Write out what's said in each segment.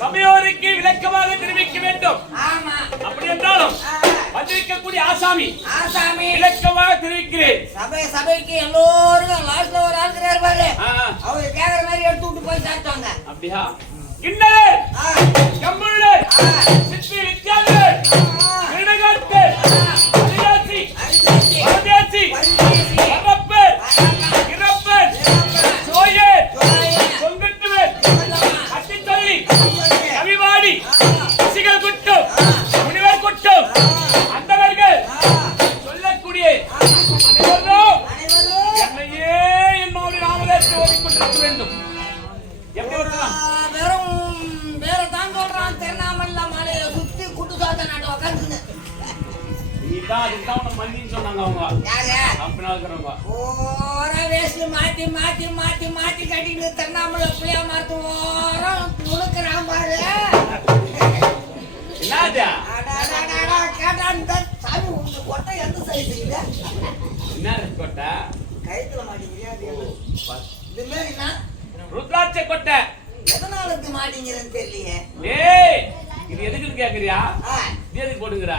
சபையோருக்கு விளக்கமாக தெரிவிக்க வேண்டும். அப்படி என்றாலும் வந்திருக்கக்கூடிய ஆசாமி விளக்கமாக தெரிவிக்கிறேன். சபைக்கு எல்லோருக்கும் லாஸ்ட்ல ஒரு ஆள் இருப்பாரு, அவரு கேக்குற மாதிரி எடுத்து விட்டு போய் சாப்பிட்டாங்க. அப்படியா? கிண்ணலர், கம்புள்ளர், சித்தி வித்யாலர், கிருணகாட்டர், அரியாசி, பரதேசி, பரப்பர், கிரப்பர், சோயர், சொங்கட்டுவர், அட்டித்தள்ளி, கவிவாடி, சிகல் குட்டம், முனிவர் குட்டம், அந்தவர்கள் சொல்லக்கூடிய அனைவரும் என்னையே என்னோடு நாமதேற்று ஓடிக்கொண்டிருக்க வேண்டும். எப்படி வரலாம்? வேற தான் சொல்றான். திருநாமல்ல மலையை சுத்தி குட்டு சாத்த நாட்டு உட்காந்துங்க. மாத்தி மாத்தி மாத்தி மாத்தி கட்டிட்டு திருநாமலை புளியா மாத்து ஓரம் துணுக்குறான் பாரு. கேட்டான் சாமி, உங்க கொட்டை எந்த சைஸ்? என்ன கொட்டை? கை இது மாதிரி என்ன ருத்ராட்ச கொட்டை. எதனால இது மாட்டீங்கிறன்னு தெரியலையே. டேய் இது எதுக்குன்னு கேக்குறியா? ஆ, இது எதுக்கு போடுங்கறா?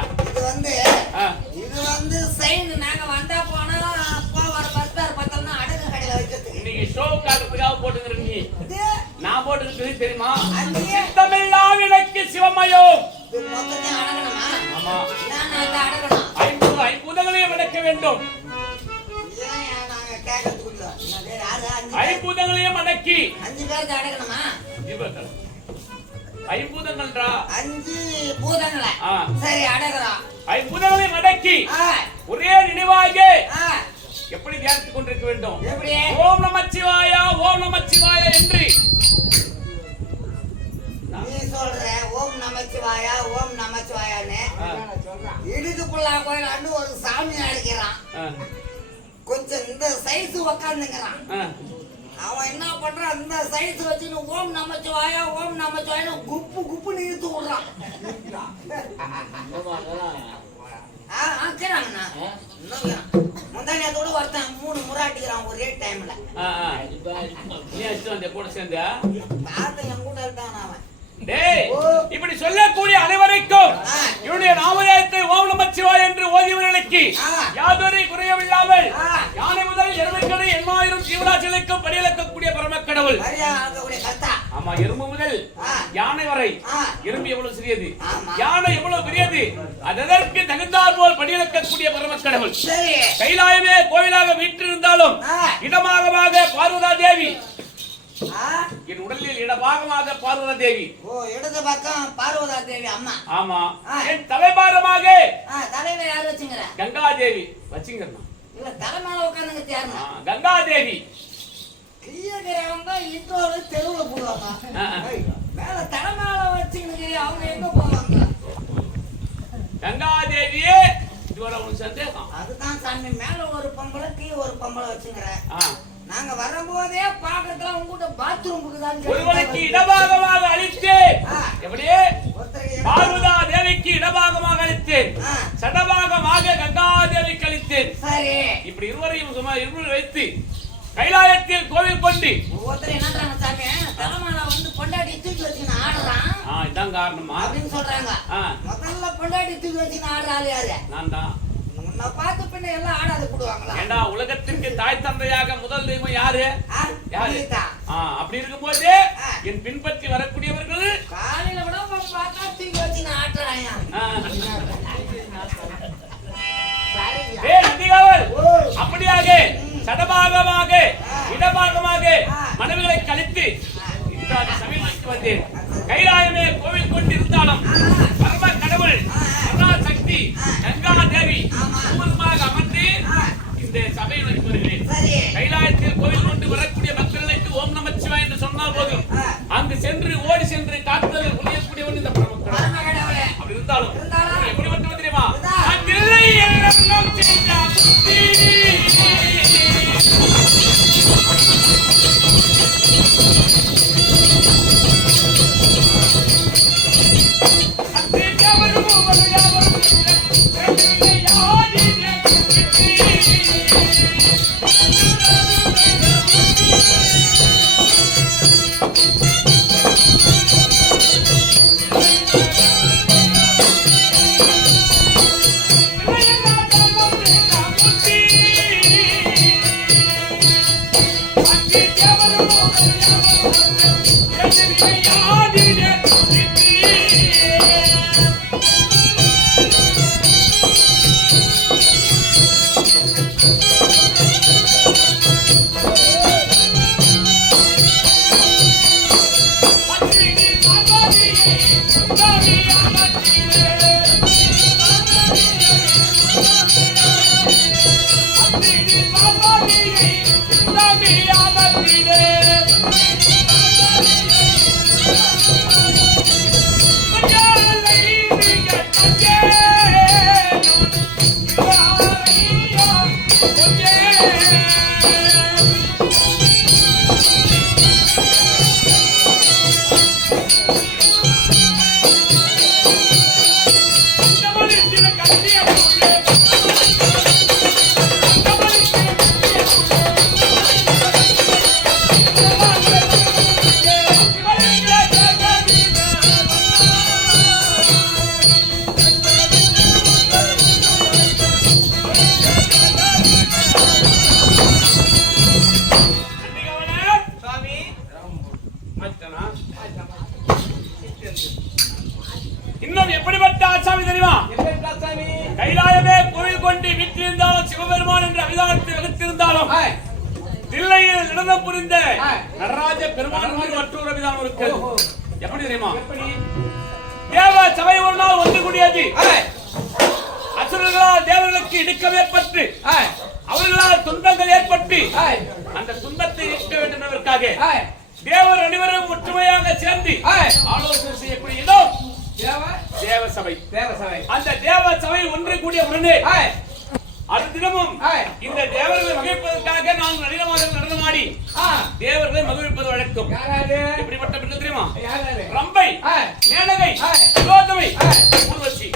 இது வந்து சைன் நாங்க வந்தா போனா அப்பா வர பஸ் பேர் பார்த்தோம்னா அடகு கடையில வைக்கிறதுக்கு. இன்னைக்கு ஷோ காட்டுறதுக்காக போட்டுங்கற நீ. இது நான் போட்டுக்கிறது தெரியுமா? அங்கேயே சித்தமெல்லாம் எனக்கு சிவமயம். இது மொத்தத்தையும் அடகணுமா? ஆமா. நான் அதை அடகணும். ஐம்பூதங்களையும் அடக்க வேண்டும். ஏன் நாங்க கேட்கறதுக்குள்ள நான் வேற யாரு ஐம்பூதங்களையும் அடக்கி 5 பேருக்கு அடகணுமா? ஐம்பூதங்கள்டா. 5 பூதங்கள. ஆ. சரி அடகுறோம். ஐம்பூதங்களையும் அடக்கி ஆ. ஒரே நினைவாக ஆ. எப்படி தியானித்துக் கொண்டிருக்க வேண்டும்? எப்படி? ஓம் நமச்சிவாய ஓம் நமச்சிவாய என்று நீ சொல்ற ஓம் நமச்சிவாய ஓம் நமச்சிவாயன்னு இடுக்குப்புள்ள கோயிலாண்டு ஒரு சாமி அழைக்கிறான். கொஞ்சம் இந்த சைஸ் உக்காந்துங்கிறான். அவன் என்ன பண்றான்? இந்த சைஸ் வச்சுன்னு ஓம் நமச்சிவாயா ஓம் நமச்சிவாயன்னு குப்பு குப்பு இழுத்து விடுறான். ஆக்கிறாங்கண்ணா முந்தானியத்தோட ஒருத்தன் 3 முறை அடிக்கிறான் ஒரே டைம்ல. கூட சேர்ந்தா பார்த்த என் கூட இருக்கான் அவன். டேய் இப்படி சொல்லக்கூடிய அனைவருக்கும் இவருடைய நாமதேயத்தை ஓம் நமச்சிவாய என்று ஓதியவர்களுக்கு யாதொரு குறையவில்லாமல் யானை முதல் எருமைகளை 80,000 ஜீவராசிகளுக்கும் படியளக்கக்கூடிய பரமக்கடவுள். ஆமா, எறும்பு முதல் யானை வரை எறும்பு எவ்வளவு சிறியது, யானை எவ்வளவு பெரியது, அதற்கு தகுந்தாற் போல் படியளக்கக்கூடிய பரமக்கடவுள். கைலாயமே கோவிலாக வீற்றிருந்தாலும் இடமாக பார்வதா தேவி, என் உடலில் இடபாகமாக பார்வதா தேவி. ஓ, இடது பக்கம் பார்வதா தேவி அம்மா. ஆமா. என் தலைபாரமாக தலையில யார் வச்சுங்கற? கங்கா தேவி வச்சுங்கறா. இல்ல தலை மேல உட்கார்ந்துங்க தேர்னா. கங்கா தேவி. கிரியகிறவங்க இன்ட்ரோல தெருவுல போடுவாங்க. மேல தலை மேல வச்சுங்கறீங்க, அவங்க எங்க போவாங்க? கங்கா தேவியே இதுவரை ஒரு சந்தேகம். அதுதான் சாமி, மேல ஒரு பொம்பளை கீழ ஒரு பொம்பளை வச்சுங்கற. நாங்க வரும்போதே பாக்கிறதுல உங்ககிட்ட பாத்ரூம் இருக்குதான்னு ஒருவனுக்கு இடபாகமாக அளித்தேன். எப்படி? பார்வதா தேவிக்கு இடபாகமாக அளித்தேன், சடபாகமாக கங்கா தேவிக்கு அளித்தேன். சரி, இப்படி இருவரையும் சும்மா இருவர் வைத்து கைலாயத்தில் கோவில் கொண்டு ஒருத்தர் என்னன்றாங்க சாமி, தலைமையில வந்து பொண்டாட்டி தூக்கி வச்சுன்னு ஆடுறான். இதான் காரணமா அப்படின்னு சொல்றாங்க. முதல்ல பொண்டாட்டி தூக்கி வச்சுன்னு ஆடுறாள் யாரு? நான் தான். உன்னை பார்த்து பின்ன எல்லாம் ஆடாது போடுவாங்களா? ஏண்டா உலகத்திற்கு தாய் தந்தையாக முதல் தெய்வம் யாரு? யாரு? அப்படி இருக்கும்போது என் பின்பற்றி வரக்கூடியவர்கள் காலையில விட பார்த்தா தூக்கி வச்சு ஆட்டுறாயா? அப்படியாக சடபாகமாக இடபாகமாக மனைவிகளை கழித்து சமீபத்துக்கு வந்தேன். கைலாயமே கோவில் கொண்டு இருந்தாலும் பரம கடவுள் சக்தி கங்கா தேவி பூர்வமாக அமர்ந்து இந்த சபையில் வைத்து வருகிறேன். கைலாயத்தில் கோவில் கொண்டு வரக்கூடிய மக்களுக்கு ஓம் நமச்சிவாய என்று சொன்னால் போதும் அங்கு சென்று ஓடி சென்று காட்டுதல் புரியக்கூடியவன் இந்த பரம கடவுள். அப்படி இருந்தாலும் எப்படி மட்டும் தெரியுமா? கன்னிகவனே, சுவாமி மத்தனா? இன்னும் எப்படிப்பட்ட ஆசாமி தெரியுமா? எப்படி சாமி கைலாயமே கோவில் கொண்டு வீற்றிருந்தாலும் சிவபெருமான் என்ற அபிதானத்தை வகுத்திருந்தாலும் தில்லையில் நடனம் புரிந்த நடராஜ பெருமான் என்று மற்றொரு அபிதானம் இருக்கு. எப்படி தெரியுமா? எப்படி தேவ சபை ஒரு நாள் ஒன்று கூடியது. அசுரர்களால் தேவர்களுக்கு இடுக்கம் ஏற்பட்டு அவர்களால் துன்பங்கள் ஏற்பட்டு அந்த துன்பத்தை நீக்க வேண்டும் என்பதற்காக தேவர் அனைவரும் ஒற்றுமையாக சேர்ந்து ஆலோசனை செய்யக்கூடிய இடம் தேவ சபை. தேவசபை அந்த தேவ சபை ஒன்று கூடிய உடனே அது தினமும் இந்த தேவர்களை மகிழ்ப்பதற்காக நாங்கள் நடிகமாக நடனமாடி தேவர்களை மகிழ்ப்பது வழக்கம். யாராரு எப்படிப்பட்ட பெண்கள் தெரியுமா? யாராரு ரம்பை, மேனகை, சுலோதமை, ஊர்வசி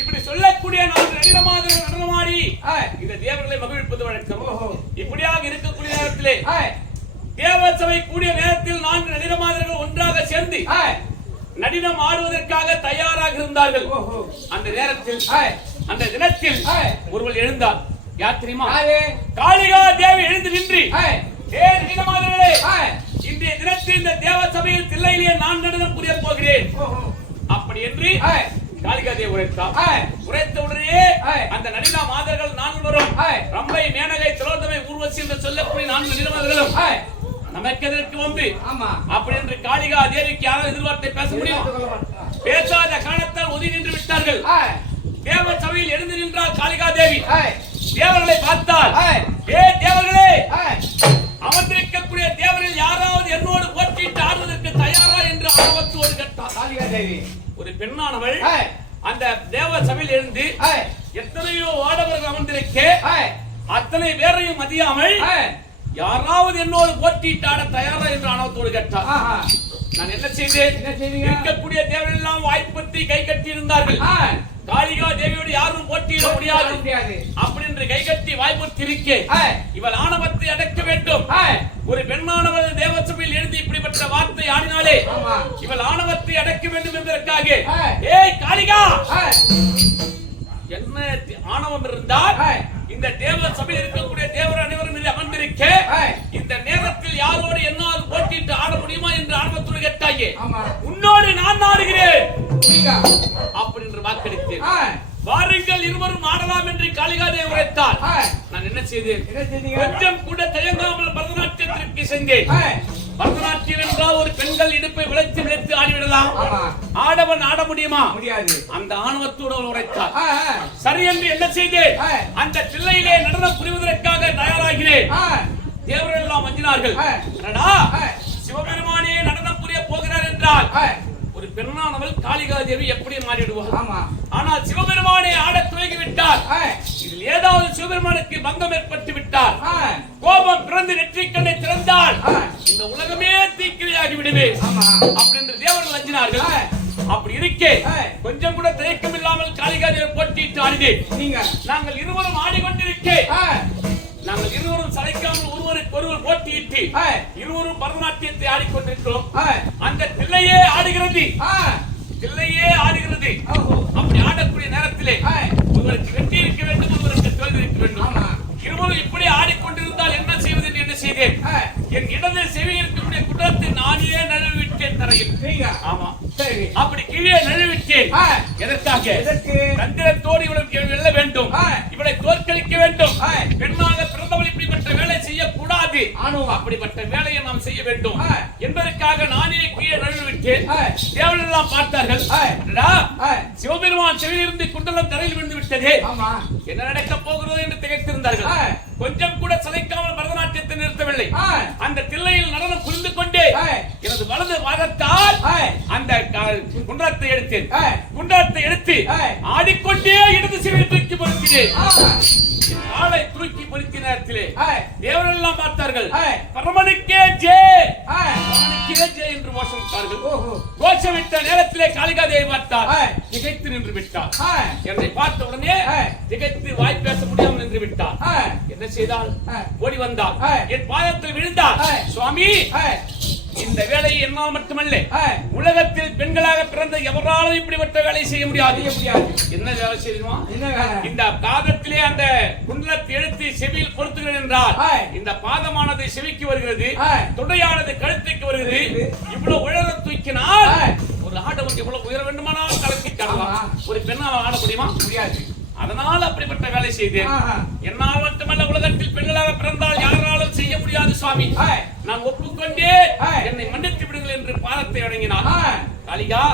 இப்படி சொல்லக்கூடிய நாங்கள் நடிகமாக நடனமாடி இந்த தேவர்களை மகிழ்ப்பது வழக்கம். இப்படியாக இருக்கக்கூடிய நேரத்திலே தேவ சபை கூடிய நேரத்தில் 4 நடிகமாதர்கள் ஒன்றாக சேர்ந்து நடினம் ஆடுவதற்காக தயாராக இருந்தார்கள். அந்த நேரத்தில் அந்த தினத்தில் ஒருவள் எழுந்தார். யார் தெரியுமா? காளிகா தேவி எழுந்து நின்று, ஏ நடிகமாதர்களே, இன்றைய தினத்தில் இந்த தேவ சபையில் தில்லையிலே நான் நடனம் புரிய போகிறேன் அப்படி என்று காளிகா தேவி உரைத்தார். உரைத்த உடனே அந்த நடிகா மாதர்கள் 4 வரும் ரம்பை, மேனகை, திலோத்தமை, ஊர்வசி என்று சொல்லக்கூடிய 4 நடிகமாதர்களும் நமக்கு எதற்கு வம்பு அப்படி என்று காளிகா தேவிக்கு யாரும் எதிர்பார்த்தை பேச முடியும்? பேசாத காரணத்தால் ஒதுங்கி நின்று விட்டார்கள். தேவ சபையில் எழுந்து நின்றால் காளிகா தேவி தேவர்களை பார்த்தால், ஏ தேவர்களே, அமர்ந்திருக்கக்கூடிய தேவரில் யாராவது என்னோடு போட்டியிட்டு ஆடுவதற்கு தயாரா என்று ஆர்வத்தோடு கேட்டார். காளிகா தேவி ஒரு பெண்ணானவள் அந்த தேவ சபையில் எழுந்து எத்தனையோ ஆடவர்கள் அமர்ந்திருக்க அத்தனை பேரையும் மதியாமல் யாராவது என்னோடு போட்டியிட்டு ஆட தயாரா என்று ஆணவத்தோடு கேட்டார். நான் என்ன செய்தேன்? இருக்கக்கூடிய தேவர்கள் எல்லாம் வாய்ப்பற்றி கை கட்டி இருந்தார்கள். காளிகா தேவியோடு யாரும் போட்டியிட முடியாது அப்படி என்று கை கட்டி வாய்ப்பற்றி இருக்கே இவள் ஆணவத்தை அடக்க வேண்டும். ஒரு பெண்ணானவள் தேவசபையில் எழுதி இப்படிப்பட்ட வார்த்தை ஆடினாலே இவள் ஆணவத்தை அடக்க வேண்டும் என்பதற்காக, ஏய் காளிகா, என்ன ஆணவம் இருந்தால் இந்த தேவ சபையில் இருக்கக்கூடிய தேவர் அனைவரும் மீது அமர்ந்திருக்க இந்த நேரத்தில் யாரோடு என்னால் போட்டிட்டு ஆட முடியுமா என்று ஆணவத்தோடு கேட்டாயே, உன்னோடு நான் ஆடுகிறேன் அப்படி என்று வாக்களித்தேன். வாருங்கள் இருவரும் ஆடலாம் என்று காளிகா தேவி உரைத்தார். நான் என்ன செய்தேன்? கொஞ்சம் கூட தயங்காமல் பரதநாட்டியத்திற்கு சென்றேன். பரதநாட்டியம் என்றால் ஒரு பெண்கள் இடுப்பை விளைத்து விளைத்து ஆடிவிடலாம், ஆடவன் ஆட முடியுமா? முடியாது. அந்த ஆணவத்தோடு உரைத்தார். சரி என்று என்ன செய்தேன்? அந்த தில்லையிலே நடனம் புரிவதற்காக தயாராகிறேன். தேவர்கள் எல்லாம் அஞ்சினார்கள். சிவபெருமானே நடனம் புரிய போகிறார் என்றால் ஒரு பெண்ணானவள் காளிகா தேவி எப்படி மாறிடுவார்? ஆனால் சிவபெருமானே ஆடத் துவங்கி விட்டார். இதில் ஏதாவது சிவபெருமானுக்கு பங்கம் ஏற்பட்டு விட்டார், கோபம் பிறந்து நெற்றிக்கண்ணை திறந்தால் இந்த உலகமே தீக்கிரையாகி விடுவே அப்படி என்று தேவர்கள் அஞ்சினார்கள். அப்படி இருக்கே கொஞ்சம் கூட தயக்கம் இல்லாமல் காளிகா தேவி போட்டியிட்டு ஆடினேன். நாங்கள் இருவரும் ஆடிக்கொண்டிருக்கே நாங்கள் இருவரும் சளைக்காமல் ஒருவருக்கு ஒருவர் போட்டியிட்டு இருவரும் பரதநாட்டியத்தை ஆடிக்கொண்டிருக்கிறோம். அந்த தில்லையே ஆடுகிறது, தில்லையே ஆடுகிறது. அப்படி ஆடக்கூடிய நேரத்திலே ஒருவருக்கு வெற்றி இருக்க வேண்டும், ஒருவருக்கு தோல்வி இருக்க வேண்டும். இருவரும் இப்படி ஆடிக்கொண்டிருந்தால் என்ன செய்வது என்று என்ன செய்தேன்? என் இடது செவி இருக்கக்கூடிய குற்றத்தை நானே நழுவிட்டேன் தரையில். ஆமா, அப்படி கீழே நழுவிட்டேன். எதற்காக? தந்திரத்தோடு இவளுக்கு வெல்ல வேண்டும், இவளை தோற்கடிக்க வேண்டும். பெண்ணாக பிறந்தவள் இப்படிப்பட்ட வேலை செய்யக்கூடாது, அப்படிப்பட்ட வேலையை நாம் செய்ய வேண்டும் என்பதற்காக நானே கீழே நழுவிட்டேன். தேவர்கள் எல்லாம் பார்த்தார்கள். சிவபெருமான் செவியிலிருந்து குண்டலம் தரையில் விழுந்து விட்டதே, என்ன நடக்கப் போகிறது என்று திகைத்திருந்தார்கள். கொஞ்சம் கூட சளைக்காமல் பரதநாட்டியத்தை நிறுத்தவில்லை. அந்த தில்லையில் நடனம் புரிந்து கொண்டே எனது வலது பாதத்தால் அந்த குண்டலத்தை எடுத்தேன். குண்டலத்தை எடுத்து ஆடிக்கொண்டே இடது செவியை தூக்கி பொருத்தினேன். ஆளை தூக்கி பொருத்தின நேரத்திலே தேவர்கள் எல்லாம் பார்த்தார்கள். பரமனுக்கே ஜே, பரமனுக்கே ஜே என்று கோஷமிட்டார்கள். கோஷமிட்ட நேரத்திலே காளிகா தேவி பார்த்தார், திகைத்து நின்று விட்டார். என்னை பார்த்த உடனே திகைத்து வாய் பேச முடியாமல் நின்று விட்டார். என்ன செய்தால்? ஓடி வந்தார், என் பாதத்தில் விழுந்தார். சுவாமி, இந்த வேலையை என்னால் மட்டுமல்ல உலகத்தில் பெண்களாக பிறந்த எவராலும் இப்படிப்பட்ட வேலையை செய்ய முடியாது. என்ன வேலை செய்யுமா? இந்த பாதத்திலே அந்த குண்டலத்தை எடுத்து செவியில் பொருத்துகிறேன் என்றால் இந்த பாதமானது செவிக்கு வருகிறது, தொடையானது கழுத்துக்கு வருகிறது. இவ்வளவு உயர தூக்கினால் ஒரு ஆடவன் எவ்வளவு உயர வேண்டுமானால் கலத்தி காணலாம். ஒரு பெண்ணால் ஆட முடியுமா? முடியாது. அதனால் அப்படிப்பட்ட வேலை செய்தேன். என்னால் மட்டுமல்ல உலகத்தில் பெண்களாக பிறந்தால் யாராலும் செய்ய முடியாது சுவாமி. நான் ஒப்புக்கொண்டே என்னை மன்னித்து விடுங்கள் என்று பாதத்தை வழங்கினார். காளிகா,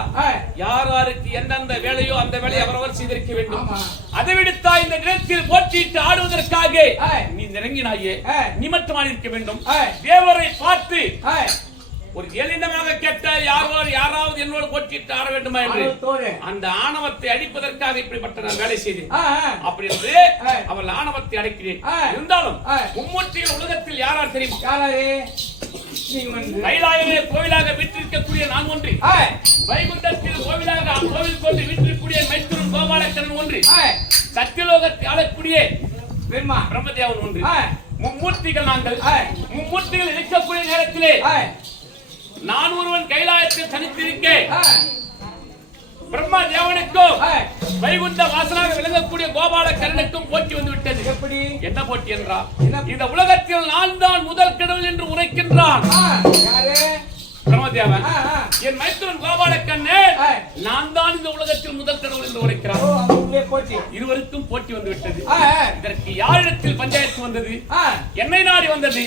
யாருக்கு எந்தெந்த வேலையோ அந்த வேலையை அவரவர் செய்திருக்க வேண்டும். அதை விடுத்தா இந்த நிலத்தில் போட்டியிட்டு ஆடுவதற்காக நீ இறங்கினாயே, நீ மட்டுமா இருக்க வேண்டும்? தேவரை பார்த்து ஒரு ஏளினமாக கேட்ட யாராவது என்னோடு போட்டிட்டு ஆட வேண்டுமா என்று அந்த ஆணவத்தை அடிப்பதற்காக இப்படிப்பட்ட நான் வேலை செய்தேன். அப்படி என்று அவள் ஆணவத்தை அடைக்கிறேன். இருந்தாலும் மும்மூர்த்திகள் உலகத்தில் யாரார் தெரியுமா? கைலாயமே கோவிலாக வீற்றிருக்கக்கூடிய நான் ஒன்று, வைகுண்டத்தில் கோவில் கொண்டு வீற்றிருக்கக்கூடிய மைத்துரன் கோபாலக்கரன் ஒன்று, சத்தியலோகத்தை ஆளக்கூடிய பிரம்மதேவன் ஒன்று. மும்மூர்த்திகள் நாங்கள். மும்மூர்த்திகள் இருக்கக்கூடிய நேரத்திலே நான் ஒருவன் கைலாயத்தில் தனித்திருக்க பிரம்மா தேவனுக்கும் வைகுண்ட வாசனாக விளங்கக்கூடிய கோபாலக்கரனுக்கும் போட்டி வந்து விட்டது. எப்படி? என்ன போட்டி என்றால், இந்த உலகத்தில் நான் தான் முதல் கடவுள் என்று உரைக்கின்றான் பிரம்மதேவன். என் மைத்துரன் கோபாலக்கண்ணன் நான் தான் இந்த உலகத்தில் முதல் கடவுள் என்று உரைக்கிறான். இருவருக்கும் போட்டி வந்து விட்டது. இதற்கு யாரிடத்தில் பஞ்சாயத்து வந்தது? என்னை நாடி வந்தது.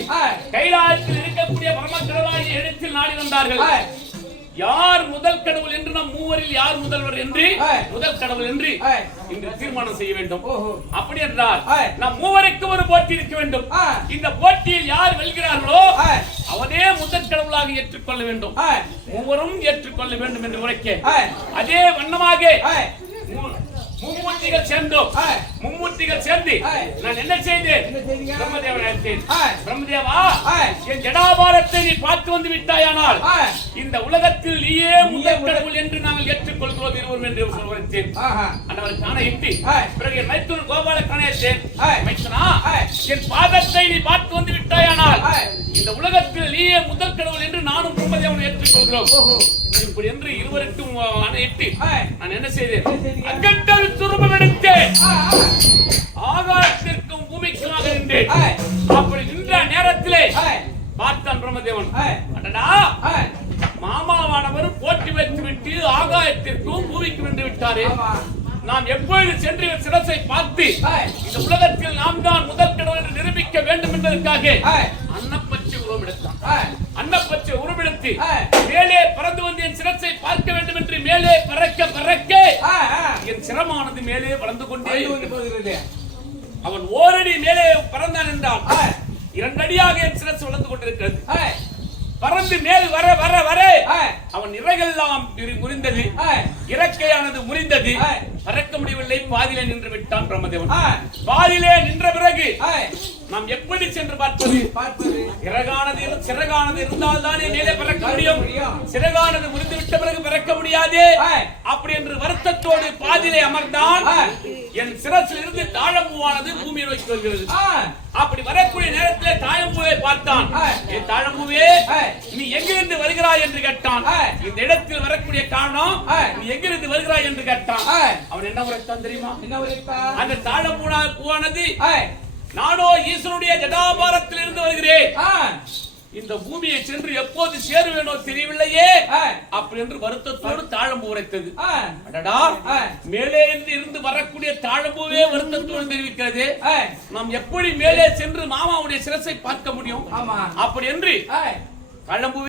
கைலாயத்தில் இருக்கக்கூடிய பரம கடவுளாகிய இடத்தில் நாடி வந்தார்கள். யார் முதல் கடவுள் என்று நம் மூவரில் யார் முதல்வர் என்று முதல் கடவுள் என்று இன்று தீர்மானம் செய்ய வேண்டும். அப்படி என்றால் நம் மூவருக்கு ஒரு போட்டி இருக்க வேண்டும். இந்த போட்டியில் யார் வெல்கிறார்களோ அவனே முதல் கடவுளாக ஏற்றுக்கொள்ள வேண்டும். மூவரும் ஏற்றுக்கொள்ள வேண்டும் என்று உரைக்க அதே வண்ணமாக மும்மூர்த்திகள் சேர்ந்து நான் என்ன செய்தேன்? பிரம்மதேவன் அழைத்தேன். பிரம்மதேவா, என் ஜடாபாரத்தை நீ பார்த்து வந்து விட்டாயானால் இந்த உலகத்தில் நீயே முதல் கடவுள் என்று நாங்கள் ஏற்றுக்கொள்கிறோம் இருவரும் என்று சொல்கிறேன். அன்னவர் காண இட்டு பிறகு என் மைத்துரன் கோபால காணேன். மைத்துனா, என் பாதத்தை நீ பார்த்து வந்து விட்டாயானால் இந்த உலகத்தில் நீயே முதல் கடவுள் என்று நானும் பிரம்மதேவன் ஏற்றுக்கொள்கிறோம். இப்படி என்று இருவருக்கும் ஆணையிட்டு நான் என்ன செய்தேன்? அகண்டல் சுரூபம் எடுத்தேன். ஆகாயத்திற்கும் பூமிக்குமாக நின்றேன். அப்படி நின்ற நேரத்திலே பார்த்தான் பிரம்மதேவன். அடடா, மாமாவானவர் போட்டி வைத்து விட்டு ஆகாயத்திற்கும் பூமிக்கு நின்று விட்டாரே. நான் எப்பொழுது சென்று சிரசை பார்த்து இந்த உலகத்தில் நாம் தான் முதல் கடவுள் என்று நிரூபிக்க வேண்டும் என்பதற்காக அன்னப்பச்சை உருவெடுத்தான். அன்னப்பச்சை உருவெடுத்து மேலே பறந்து வந்து என் சிரசை பார்க்க வேண்டும் என்று மேலே பறக்க என் சிரமானது மேலே வளர்ந்து கொண்டே இருக்கிறது. அவன் ஓரடி மேலே பறந்தான் என்றால் 2 அடியாக என் சிரசு வளர்ந்து கொண்டிருக்கிறது. பறந்து மேல் வர வர வர அவன் இறகெல்லாம் முறிந்தது, இறக்கையானது முறிந்தது, பறக்க முடியவில்லை. பாதியிலே நின்று விட்டான் பிரம்மதேவன். பாதியிலே நின்ற பிறகு நாம் எப்படி சென்று பார்ப்பது? சிறகானது இருந்தால் தானே மேலே பறக்க முடியும். சிறகானது முறிந்து விட்ட பிறகு பறக்க முடியாது. அப்படி என்று வருத்தத்தோடு பாதியிலே அமர்ந்தான். என் சிரசில் இருந்து தாழம்பூவானது பூமியை நோக்கி வருகிறது. அப்படி வரக்கூடிய நேரத்தில் தாழம்பூவை பார்த்தான். என் தாழம்பூவே, நீ எங்கிருந்து வருகிறாய் என்று கேட்டான். இந்த இடத்தில் வரக்கூடிய காரணம் நீ எங்கிருந்து வருகிறாய் என்று கேட்டான். அவன் என்ன உரைத்தான் தெரியுமா? அந்த தாழம்பூவானது, நானோ ஈஸ்வரனுடைய ஜடாபாரத்தில் இருந்து வருகிறேன். இந்த பூமியை சென்று எப்போது சேருவேனோ தெரியவில்லையே அப்படி என்று வருத்தத்தோடு தாழம்பூ உரைத்தது. அடடா, மேலே இருந்து வரக்கூடிய தாழம்பூவே வருத்தத்தோடு தெரிவிக்கிறது. நாம் எப்படி மேலே சென்று மாமாவுடைய சிரசை பார்க்க முடியும்? அப்படி என்று தாழம்பூ